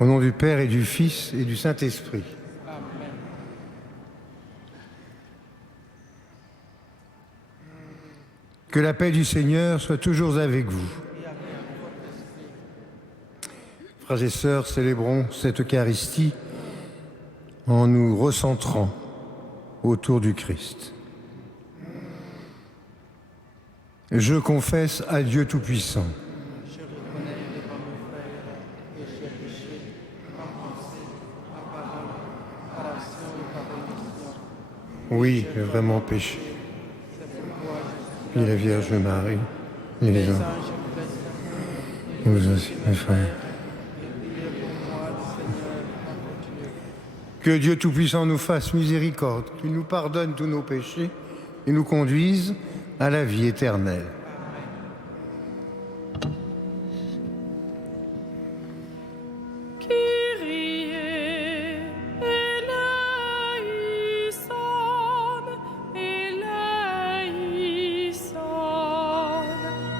Au nom du Père et du Fils et du Saint-Esprit. Amen. Que la paix du Seigneur soit toujours avec vous. Frères et sœurs, célébrons cette Eucharistie en nous recentrant autour du Christ. Je confesse à Dieu Tout-Puissant. Je reconnais les pas mes frères et j'ai péché par pensée, par parole, par action et par omission. Oui, j'ai vraiment péché. C'est pourquoi je Ni la Vierge Marie, ni les les anges, anges blessés, et vous aussi, mes frères. et priez pour moi, le Seigneur, notre Dieu. Que Dieu Tout-Puissant nous fasse miséricorde, qu'il nous pardonne tous nos péchés et nous conduise à la vie éternelle.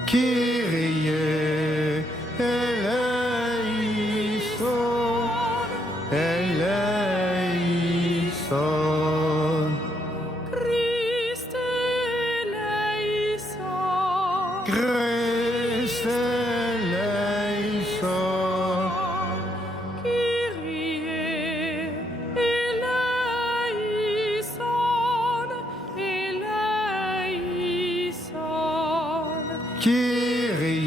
Kyrie eleison, eleison. Christe eleison, Christ eleison. Kyrie eleison, eleison. Kyrie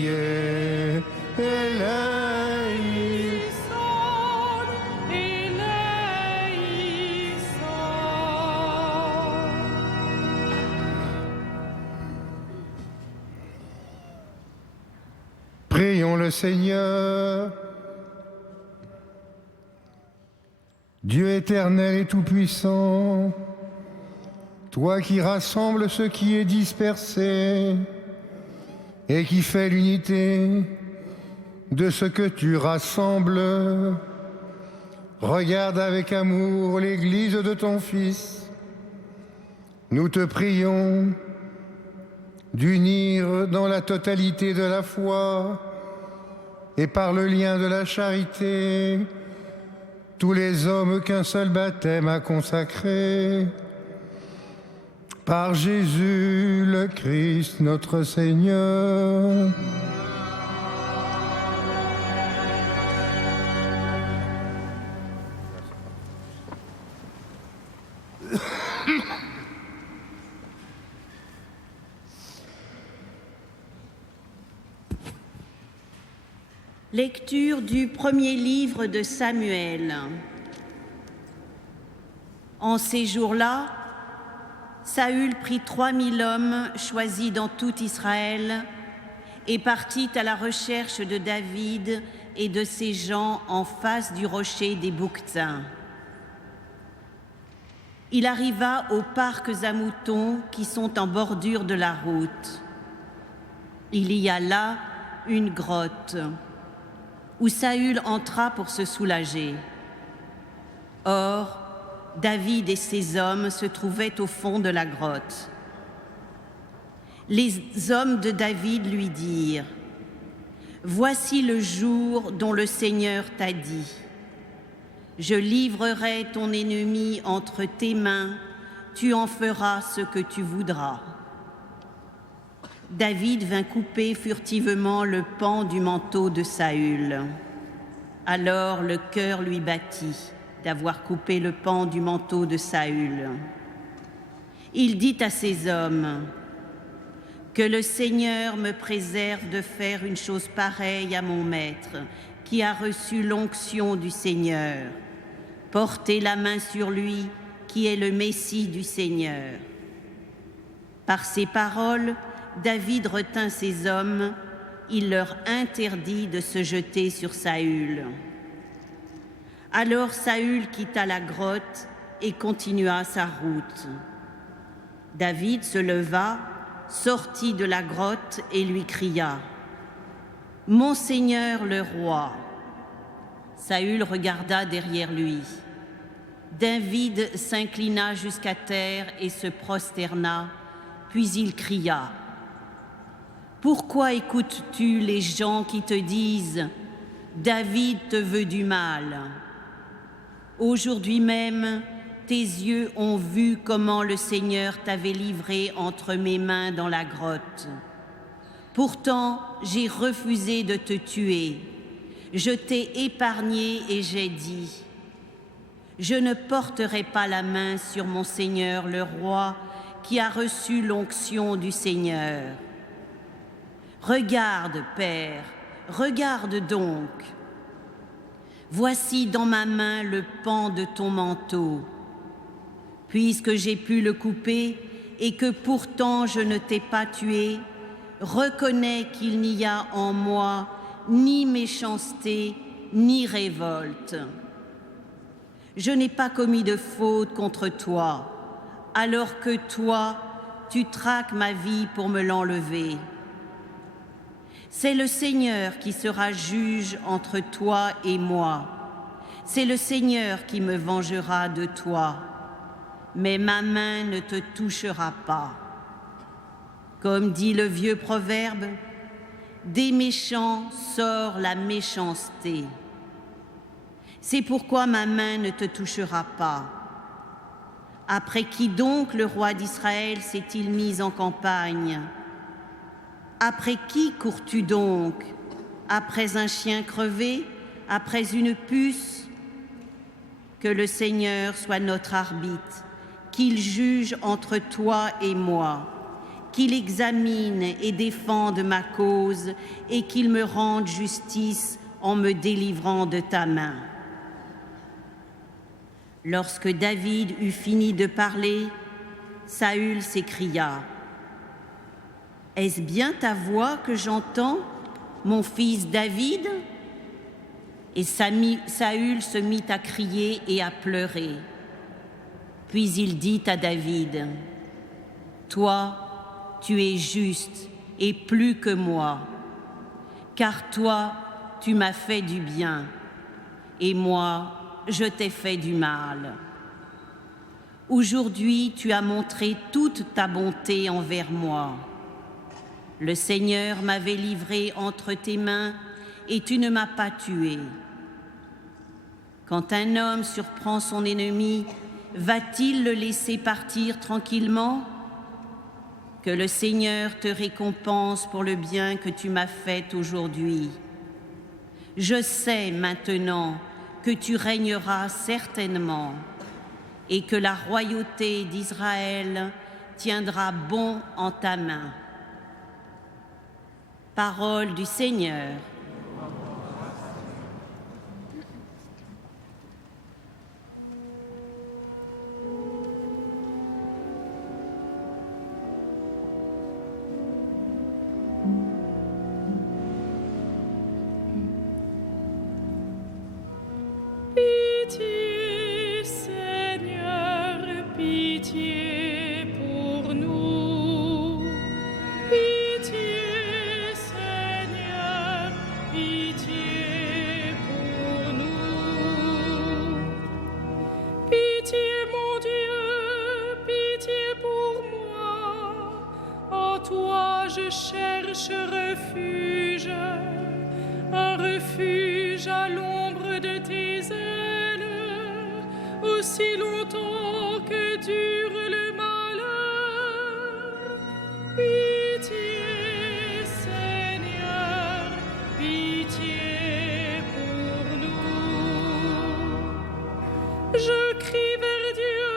Prions le Seigneur. Dieu éternel et tout-puissant, toi qui rassembles ce qui est dispersé et qui fais l'unité de ce que tu rassembles, regarde avec amour l'Église de ton Fils. Nous te prions d'unir dans la totalité de la foi et par le lien de la charité tous les hommes qu'un seul baptême a consacrés. Par Jésus le Christ notre Seigneur. Lecture du premier livre de Samuel. En ces jours-là, Saül prit 3000 hommes choisis dans tout Israël et partit à la recherche de David et de ses gens en face du rocher des Bouquetins. Il arriva aux parcs à moutons qui sont en bordure de la route. Il y a là une grotte où Saül entra pour se soulager. Or, David et ses hommes se trouvaient au fond de la grotte. Les hommes de David lui dirent : « Voici le jour dont le Seigneur t'a dit. Je livrerai ton ennemi entre tes mains, tu en feras ce que tu voudras. » David vint couper furtivement le pan du manteau de Saül. Alors le cœur lui battit d'avoir coupé le pan du manteau de Saül. Il dit à ses hommes : « Que le Seigneur me préserve de faire une chose pareille à mon maître, qui a reçu l'onction du Seigneur. Portez la main sur lui, qui est le Messie du Seigneur. » Par ces paroles, David retint ses hommes, il leur interdit de se jeter sur Saül. Alors Saül quitta la grotte et continua sa route. David se leva, sortit de la grotte et lui cria : « Mon Seigneur le roi !» Saül regarda derrière lui. David s'inclina jusqu'à terre et se prosterna, puis il cria : « Pourquoi écoutes-tu les gens qui te disent : David te veut du mal. Aujourd'hui même, tes yeux ont vu comment le Seigneur t'avait livré entre mes mains dans la grotte. Pourtant, j'ai refusé de te tuer. Je t'ai épargné et j'ai dit, je ne porterai pas la main sur mon Seigneur le roi qui a reçu l'onction du Seigneur. Regarde, Père, regarde donc. Voici dans ma main le pan de ton manteau. Puisque j'ai pu le couper et que pourtant je ne t'ai pas tué, reconnais qu'il n'y a en moi ni méchanceté, ni révolte. Je n'ai pas commis de faute contre toi, alors que toi, tu traques ma vie pour me l'enlever. C'est le Seigneur qui sera juge entre toi et moi. C'est le Seigneur qui me vengera de toi. Mais ma main ne te touchera pas. Comme dit le vieux proverbe, des méchants sort la méchanceté. C'est pourquoi ma main ne te touchera pas. Après qui donc le roi d'Israël s'est-il mis en campagne? Après qui cours-tu donc? Après un chien crevé? Après une puce? Que le Seigneur soit notre arbitre, qu'il juge entre toi et moi, qu'il examine et défende ma cause et qu'il me rende justice en me délivrant de ta main. Lorsque David eut fini de parler, Saül s'écria, « Est-ce bien ta voix que j'entends, mon fils David ?» Et Saül se mit à crier et à pleurer. Puis il dit à David, « Toi, tu es juste et plus que moi, car toi, tu m'as fait du bien, et moi, je t'ai fait du mal. Aujourd'hui, tu as montré toute ta bonté envers moi. Le Seigneur m'avait livré entre tes mains et tu ne m'as pas tué. Quand un homme surprend son ennemi, va-t-il le laisser partir tranquillement? Que le Seigneur te récompense pour le bien que tu m'as fait aujourd'hui. Je sais maintenant que tu régneras certainement et que la royauté d'Israël tiendra bon en ta main. » Parole du Seigneur. Pitié, Seigneur, pitié pour nous. Pitié, Seigneur, pitié pour nous. Pitié, mon Dieu, pitié pour moi. En toi je cherche refuge, un refuge à l'ombre de tes ailes, aussi longtemps que dure le malheur. Pitié, Seigneur, pitié pour nous. Je crie vers Dieu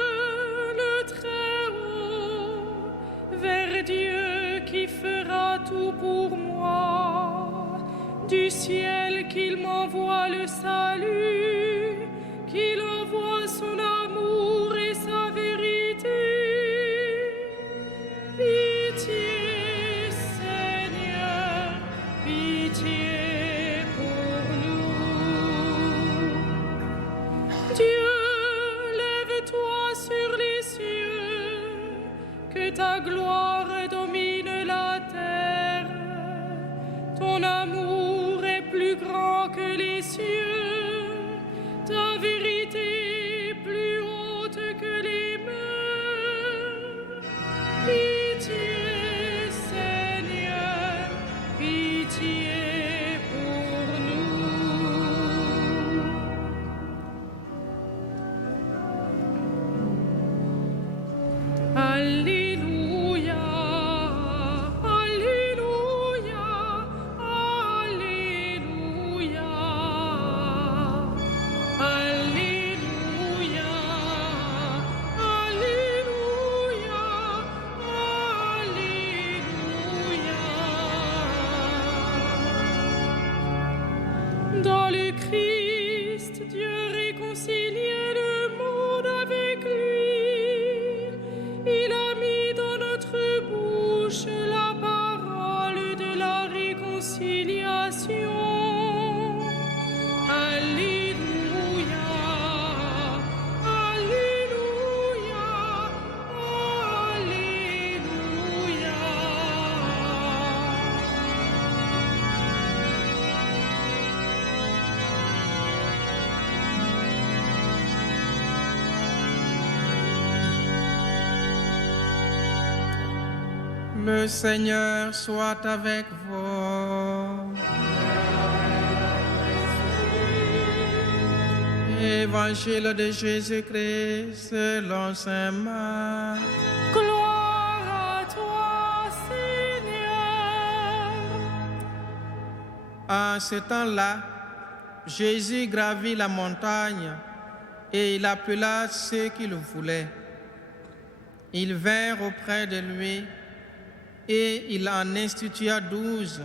le Très-Haut, vers Dieu qui fera tout pour moi. Du ciel qu'il m'envoie le salut, qu'il envoie son amour et sa vérité. Pitié, Seigneur, pitié pour nous. Dieu, lève-toi sur les cieux, que ta gloire domine la terre. Ton amour est plus grand que les cieux, ta vérité le Christ, Dieu réconciliait le monde avec lui. Il a mis dans notre bouche la parole de la réconciliation. Alléluia, Alléluia, Alléluia. Le Seigneur soit avec vous. Évangile de Jésus-Christ selon saint Marc. Gloire à toi, Seigneur. En ce temps-là, Jésus gravit la montagne et il appela ceux qui le voulaient. Ils vinrent auprès de lui et il en institua 12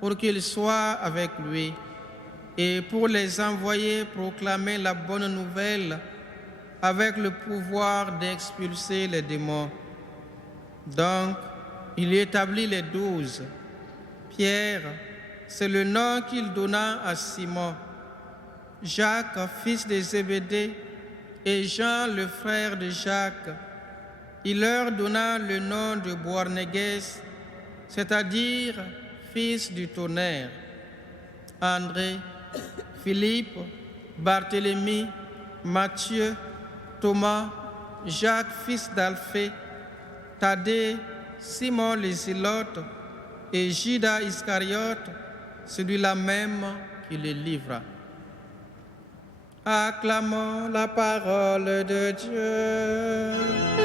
pour qu'ils soient avec lui et pour les envoyer proclamer la bonne nouvelle avec le pouvoir d'expulser les démons. Donc, il établit les 12. Pierre, c'est le nom qu'il donna à Simon. Jacques, fils de Zébédée, et Jean, le frère de Jacques. Il leur donna le nom de Boanerges, c'est-à-dire fils du tonnerre. André, Philippe, Barthélemy, Matthieu, Thomas, Jacques, fils d'Alphée, Thaddée, Simon le Zélote et Judas Iscariote, celui-là même qui le livra. Acclamons la parole de Dieu.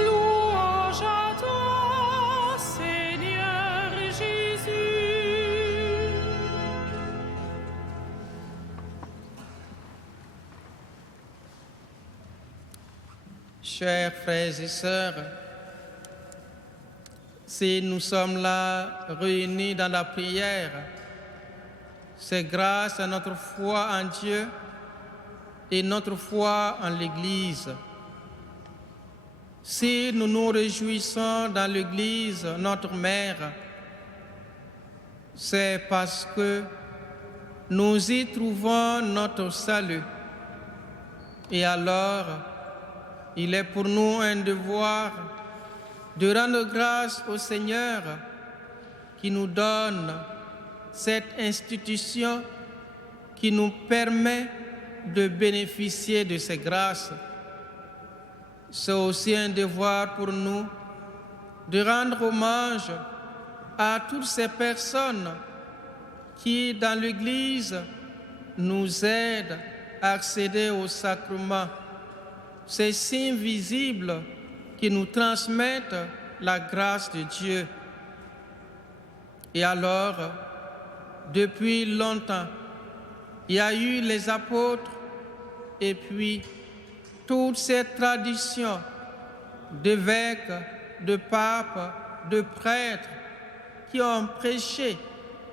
Louange à toi, Seigneur Jésus. Chers frères et sœurs, si nous sommes là réunis dans la prière, c'est grâce à notre foi en Dieu et notre foi en l'Église. Si nous nous réjouissons dans l'Église, notre mère, c'est parce que nous y trouvons notre salut. Et alors, il est pour nous un devoir de rendre grâce au Seigneur qui nous donne cette institution qui nous permet de bénéficier de ces grâces. C'est aussi un devoir pour nous de rendre hommage à toutes ces personnes qui, dans l'Église, nous aident à accéder au sacrement. Ces signes visibles qui nous transmettent la grâce de Dieu. Et alors, depuis longtemps, il y a eu les apôtres et puis toute cette tradition d'évêques, de papes, de prêtres qui ont prêché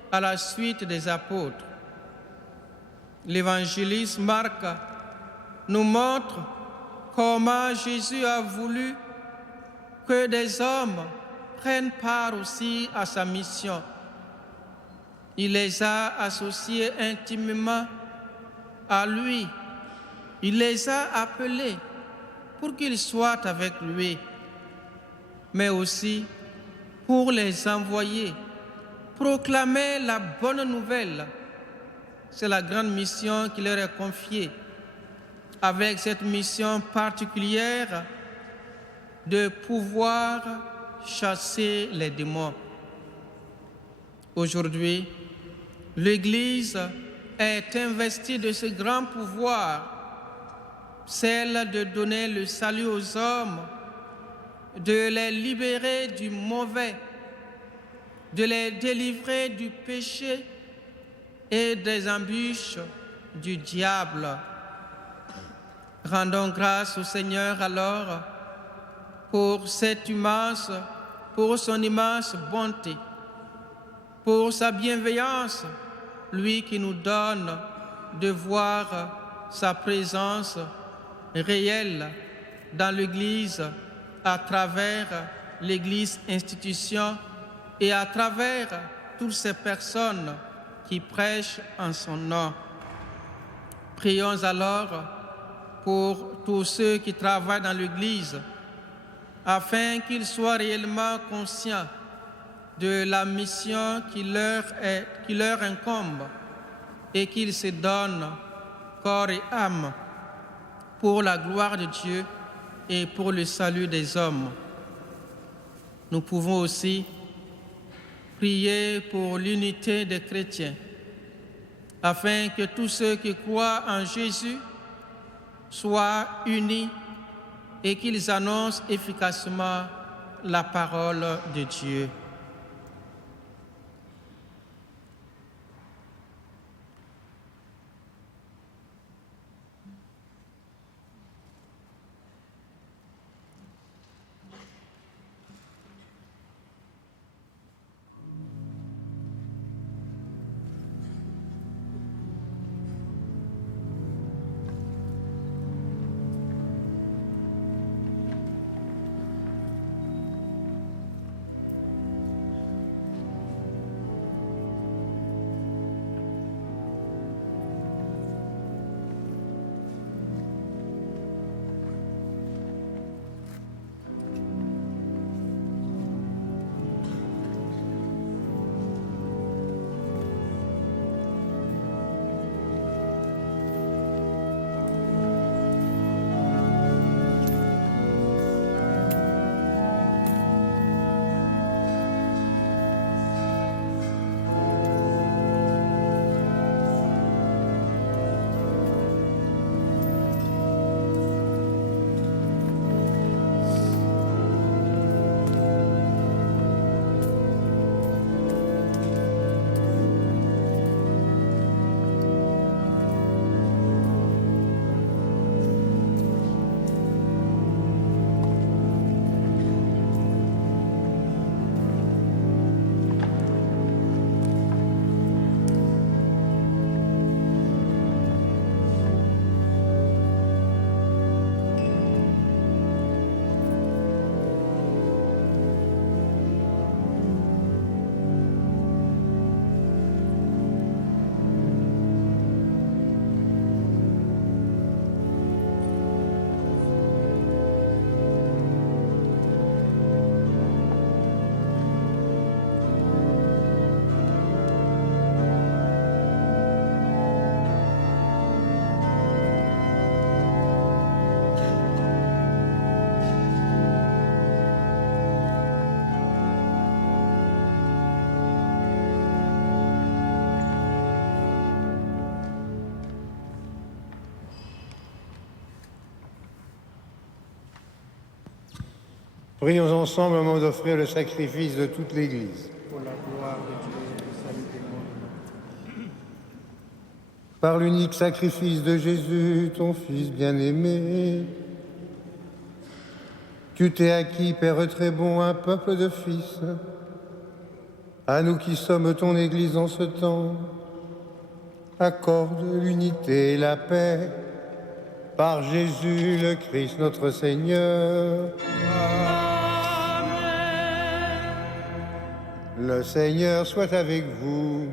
à la suite des apôtres. L'évangéliste Marc nous montre comment Jésus a voulu que des hommes prennent part aussi à sa mission. Il les a associés intimement à lui. Il les a appelés pour qu'ils soient avec lui, mais aussi pour les envoyer, proclamer la bonne nouvelle. C'est la grande mission qui leur est confiée, avec cette mission particulière de pouvoir chasser les démons. Aujourd'hui, l'Église est investie de ce grand pouvoir, celle de donner le salut aux hommes, de les libérer du mauvais, de les délivrer du péché et des embûches du diable. Rendons grâce au Seigneur alors pour son immense bonté, pour sa bienveillance, lui qui nous donne de voir sa présence réelle dans l'Église à travers l'Église institution et à travers toutes ces personnes qui prêchent en son nom. Prions alors pour tous ceux qui travaillent dans l'Église, afin qu'ils soient réellement conscients de la mission qui leur incombe et qu'ils se donnent corps et âme pour la gloire de Dieu et pour le salut des hommes. Nous pouvons aussi prier pour l'unité des chrétiens, afin que tous ceux qui croient en Jésus soient unis et qu'ils annoncent efficacement la parole de Dieu. Prions ensemble au moment d'offrir le sacrifice de toute l'Église. Pour la gloire de Dieu et le salut du monde. Par l'unique sacrifice de Jésus, ton Fils bien-aimé, tu t'es acquis, Père très bon, un peuple de fils. À nous qui sommes ton Église en ce temps, accorde l'unité et la paix par Jésus le Christ notre Seigneur. Le Seigneur soit avec vous.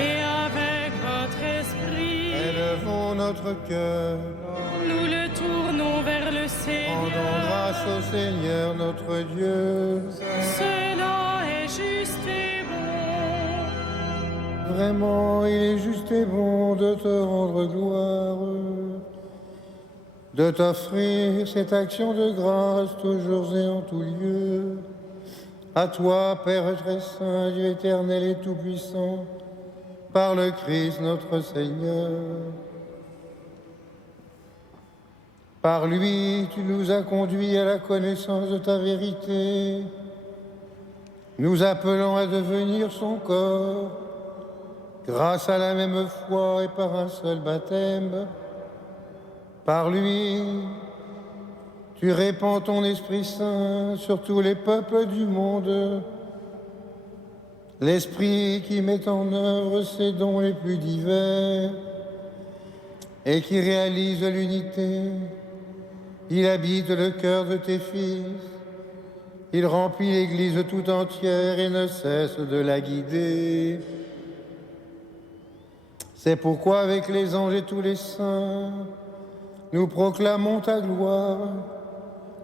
Et avec votre esprit, Élevons notre cœur. nous le tournons vers le Rendons Seigneur. grâce au Seigneur notre Dieu. Cela est juste et bon. Vraiment, il est juste et bon de te rendre gloire, de t'offrir cette action de grâce toujours et en tout lieu. À toi, Père très saint, Dieu éternel et tout-puissant, par le Christ notre Seigneur. Par lui, tu nous as conduits à la connaissance de ta vérité, nous appelant à devenir son corps, grâce à la même foi et par un seul baptême. Par lui, tu répands ton Esprit Saint sur tous les peuples du monde, l'Esprit qui met en œuvre ses dons les plus divers et qui réalise l'unité. Il habite le cœur de tes fils. Il remplit l'Église tout entière et ne cesse de la guider. C'est pourquoi, avec les anges et tous les saints, nous proclamons ta gloire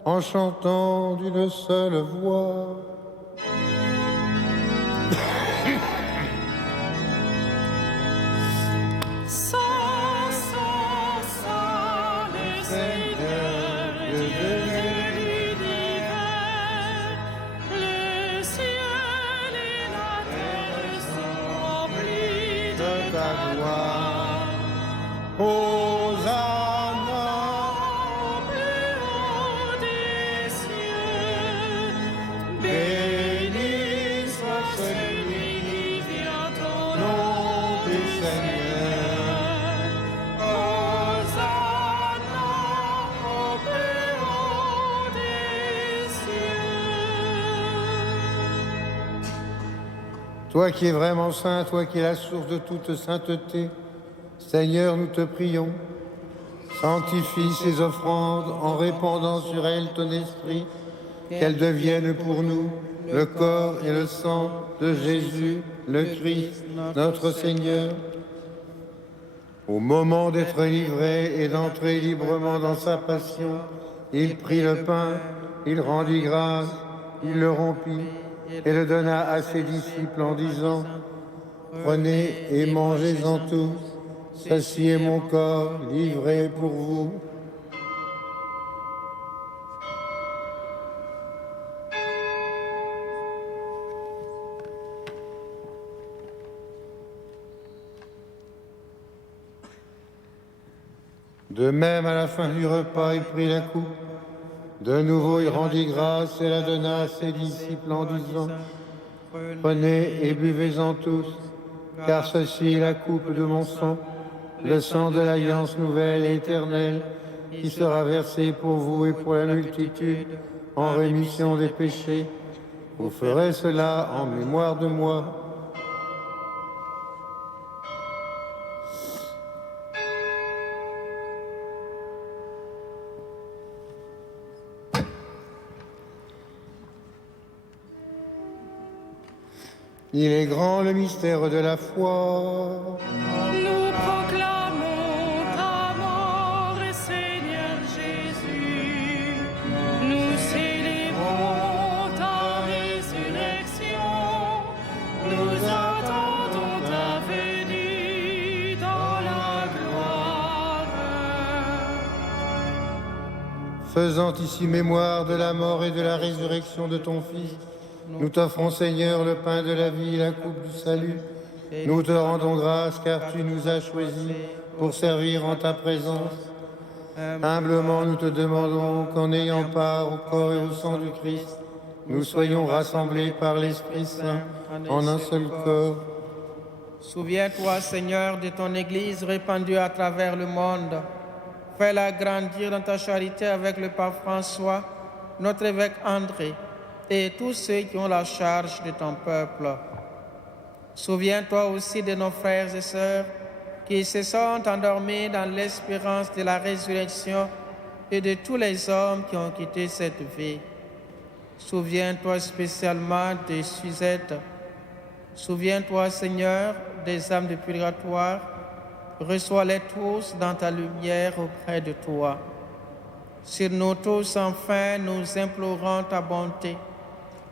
en chantant d'une seule voix. Toi qui es vraiment saint, toi qui es la source de toute sainteté, Seigneur, nous te prions, sanctifie ces offrandes en répandant sur elles ton esprit, qu'elles deviennent pour nous le corps et le sang de Jésus, le Christ, notre Seigneur. Au moment d'être livré et d'entrer librement dans sa passion, il prit le pain, il rendit grâce, il le rompit et le donna à ses disciples en disant « Prenez et mangez-en tous, ceci est mon corps livré pour vous. » De même, à la fin du repas, il prit la coupe. De nouveau, il rendit grâce et la donna à ses disciples en disant « Prenez et buvez-en tous, car ceci est la coupe de mon sang, le sang de l'alliance nouvelle et éternelle, qui sera versé pour vous et pour la multitude en rémission des péchés. Vous ferez cela en mémoire de moi. » Il est grand le mystère de la foi. Nous proclamons ta mort, Seigneur Jésus. Nous célébrons ta résurrection. Nous attendons ta venue dans la gloire. Faisant ici mémoire de la mort et de la résurrection de ton Fils, nous t'offrons, Seigneur, le pain de la vie et la coupe du salut. Nous te rendons grâce car tu nous as choisis pour servir en ta présence. Humblement, nous te demandons qu'en ayant part au corps et au sang du Christ, nous soyons rassemblés par l'Esprit Saint en un seul corps. Souviens-toi, Seigneur, de ton Église répandue à travers le monde. Fais-la grandir dans ta charité avec le pape François, notre évêque André, et tous ceux qui ont la charge de ton peuple. Souviens-toi aussi de nos frères et sœurs qui se sont endormis dans l'espérance de la résurrection et de tous les hommes qui ont quitté cette vie. Souviens-toi spécialement des Suzette. Souviens-toi, Seigneur, des âmes de purgatoire. Reçois-les tous dans ta lumière auprès de toi. Sur nous tous, enfin, nous implorons ta bonté.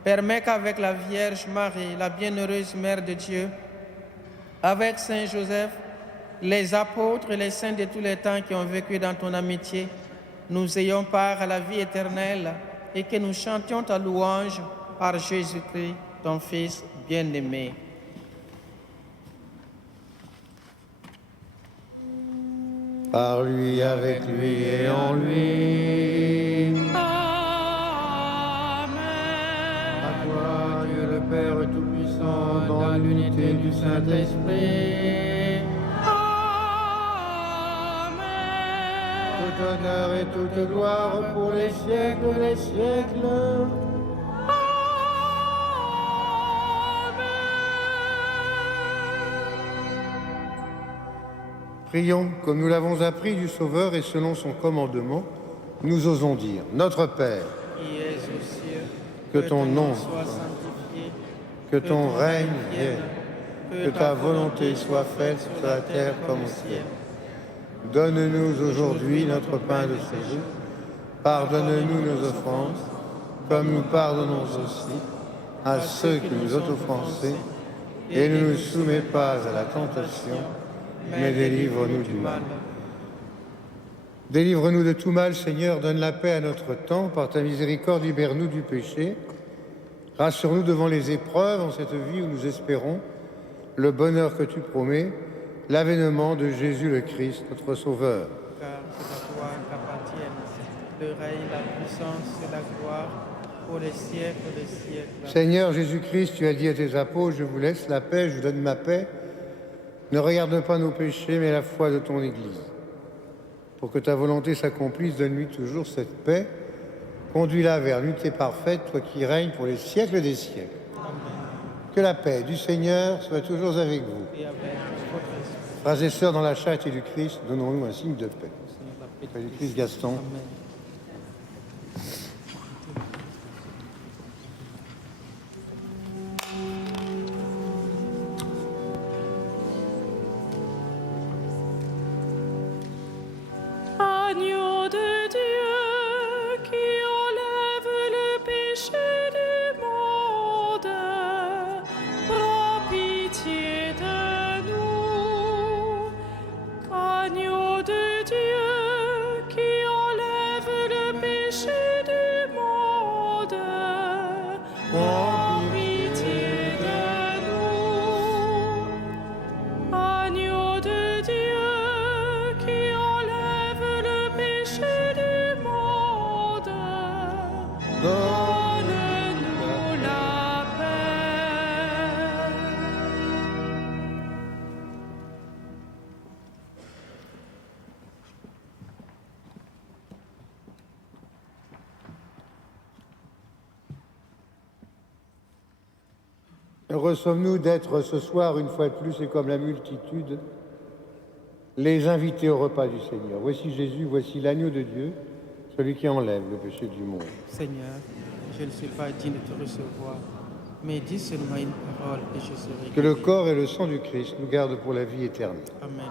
Permets qu'avec la Vierge Marie, la bienheureuse Mère de Dieu, avec Saint Joseph, les apôtres et les saints de tous les temps qui ont vécu dans ton amitié, nous ayons part à la vie éternelle et que nous chantions ta louange par Jésus-Christ, ton Fils bien-aimé. Par lui, avec lui et en lui. Père Tout-Puissant, dans l'unité du Saint-Esprit. Amen. Tout honneur et toute gloire pour les siècles des siècles. Prions, comme nous l'avons appris du Sauveur et selon son commandement, nous osons dire, Notre Père, qui es aux cieux, que ton nom soit sanctifié, que ton règne vienne, que ta volonté soit faite sur la terre comme au ciel. Donne-nous aujourd'hui notre pain de ce jour. Pardonne-nous nos offenses, comme nous pardonnons aussi à ceux qui nous ont offensés. Et ne nous soumets pas à la tentation, mais délivre-nous du mal. Délivre-nous de tout mal, Seigneur, donne la paix à notre temps. Par ta miséricorde, libère-nous du péché. Rassure-nous devant les épreuves en cette vie où nous espérons le bonheur que tu promets, l'avènement de Jésus le Christ, notre Sauveur. Car c'est à toi qu'appartiennent le règne, la puissance et la gloire pour les siècles des siècles. Seigneur Jésus-Christ, tu as dit à tes apôtres, je vous laisse la paix, je vous donne ma paix. Ne regarde pas nos péchés, mais la foi de ton Église. Pour que ta volonté s'accomplisse, donne-lui toujours cette paix. Conduis-la vers l'unité parfaite, toi qui règnes pour les siècles des siècles. Amen. Que la paix du Seigneur soit toujours avec vous. Et avec votre esprit. Frères et sœurs, dans la charité du Christ, donnons-nous un signe de paix. Seigneur, la paix Frère du Christ Gaston. Amen. Agneau de Dieu qui enlève le péché du monde, prends pitié de nous. Agneau de Dieu qui enlève le péché du monde, prends pitié de nous. Agneau de Dieu qui enlève le péché du monde, donne-nous la paix. Heureux sommes-nous d'être ce soir, une fois de plus, et comme la multitude, les invités au repas du Seigneur. Voici Jésus, voici l'agneau de Dieu, celui qui enlève le péché du monde. Seigneur, je ne suis pas digne de te recevoir, mais dis seulement une parole et je serai Que le guéri. corps et le sang du Christ nous gardent pour la vie éternelle. Amen.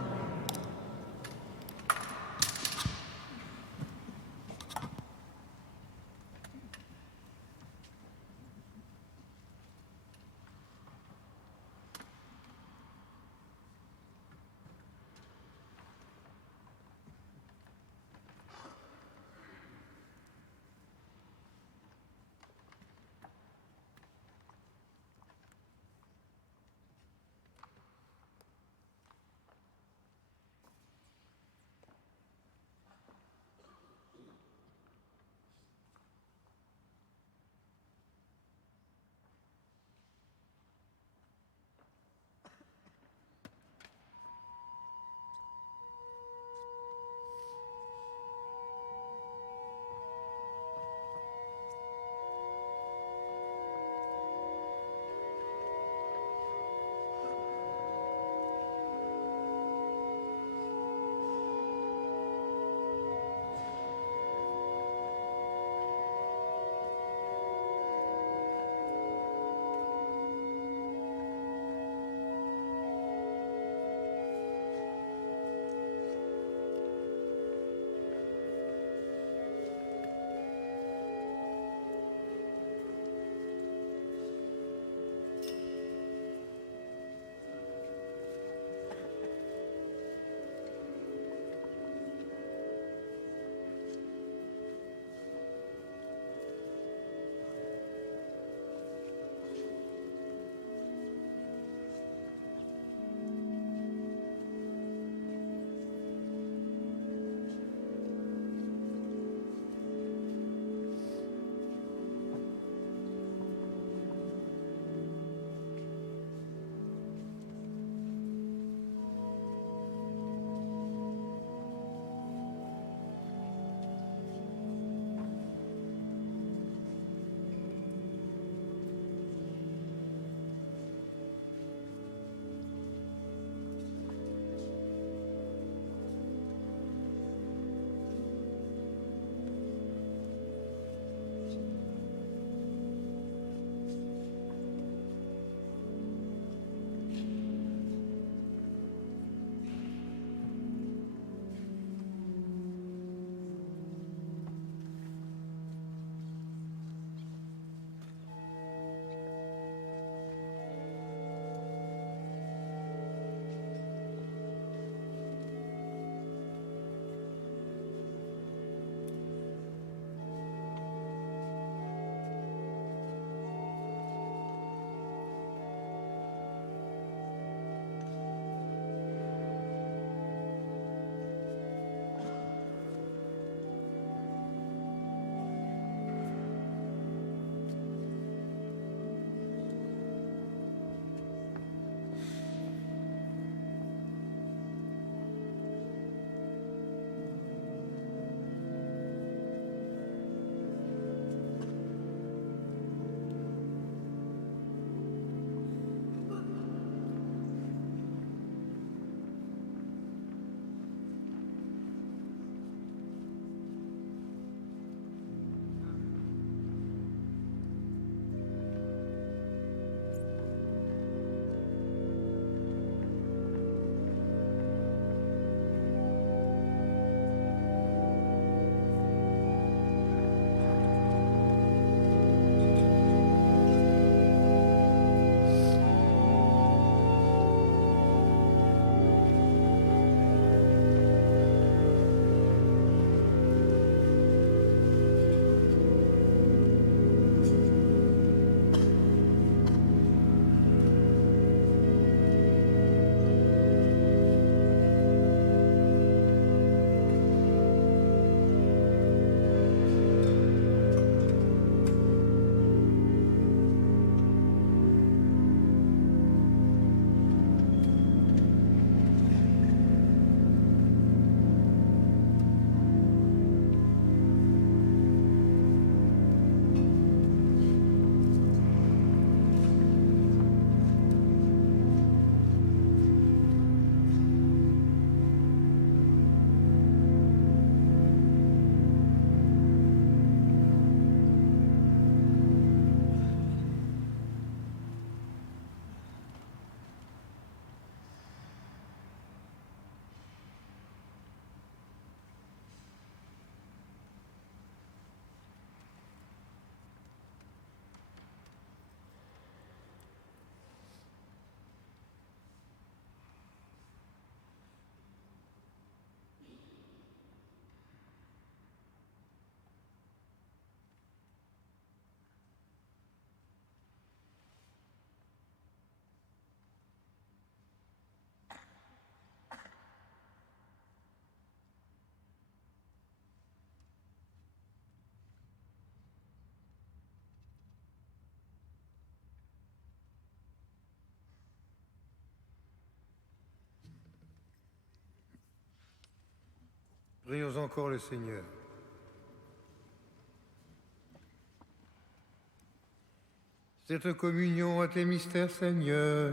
Prions encore le Seigneur. Cette communion à tes mystères, Seigneur,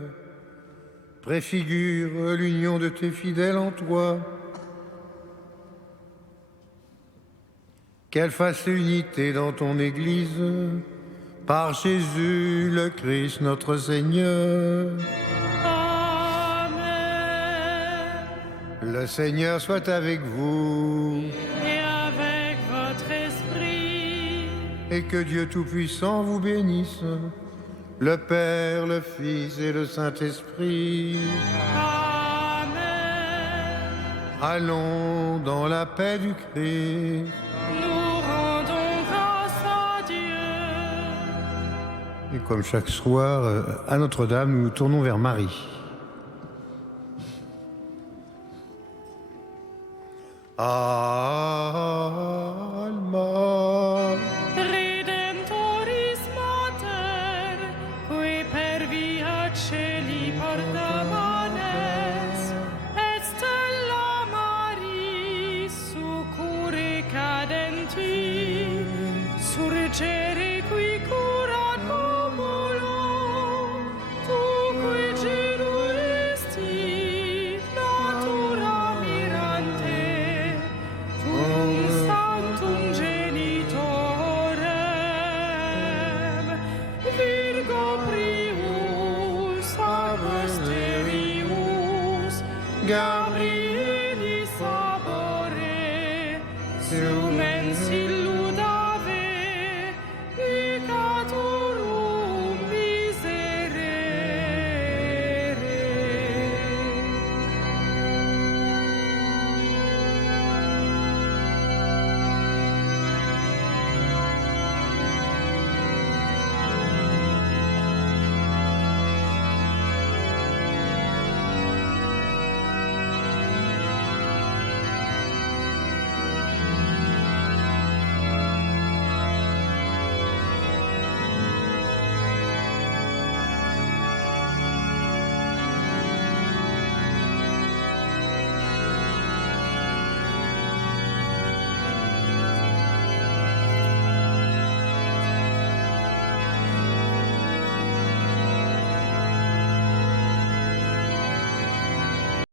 préfigure l'union de tes fidèles en toi. Qu'elle fasse l'unité dans ton Église, par Jésus le Christ notre Seigneur. Amen. Le Seigneur soit avec vous. Et avec votre esprit. Et que Dieu Tout-Puissant vous bénisse, le Père, le Fils et le Saint-Esprit. Amen. Allons dans la paix du Christ. Nous rendons grâce à Dieu. Et comme chaque soir, à Notre-Dame, nous nous tournons vers Marie. Alma Redemptoris Mater, qui per via celi portamanes, et stella Maris succurre cadenti, surgere qui curat populo, tu qui geruisti, natura mirante, tum sanctum genitorem, Virgo prius aposterius, Gabrielis sabore, sumensi